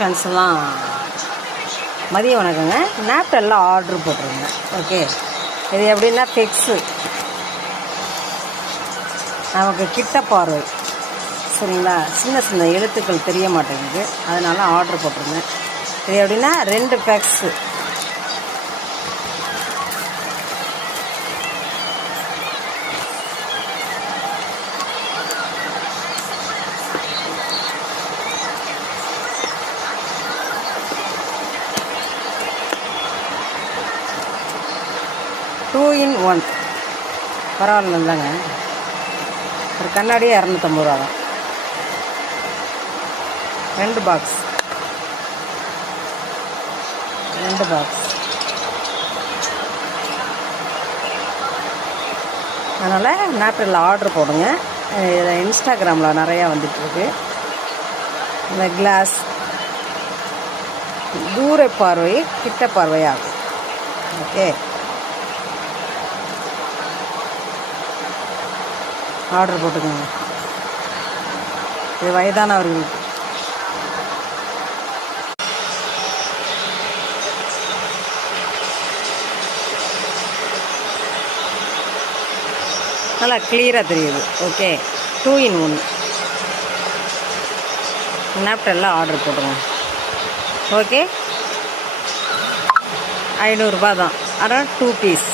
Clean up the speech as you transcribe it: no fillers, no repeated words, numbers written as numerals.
ஃப்ரெண்ட்ஸ்லாம் மதிய வணக்கங்க. நாப்டெல்லாம் ஆர்டர் போட்டுருங்க. ஓகே, இது எப்படின்னா ஃபிக்ஸு நமக்கு கிட்ட பார்வை, சரிங்களா? சின்ன சின்ன எழுத்துக்கள் தெரிய மாட்டேங்குது, அதனால் ஆர்டர் போட்டுருங்க. இது எப்படின்னா 2 ஃபேக்ஸு. டூ இன் ஒன் பரவாயில்ல, இல்லைங்க. ஒரு கண்ணாடியே 250 ரூபா தான். 2 பாக்ஸ் அதனால் நாப்டெல்லாம் ஆர்டர் போடுங்க. இதில் இன்ஸ்டாகிராமில் நிறையா வந்துட்டுருக்கு. இந்த கிளாஸ் தூர பார்வை கிட்ட பார்வையாகும். ஓகே, ஆர்டர் போட்டுக்கோங்க. இது வயதானவர்களுக்கு. நல்லா கிளியராக தெரியுது. ஓகே, 2 இன் 1 நாப்டெல்லாம் ஆர்டர் போட்டுருங்க. ஓகே, 500 ரூபா தான். ஆனால் 2 பீஸ்.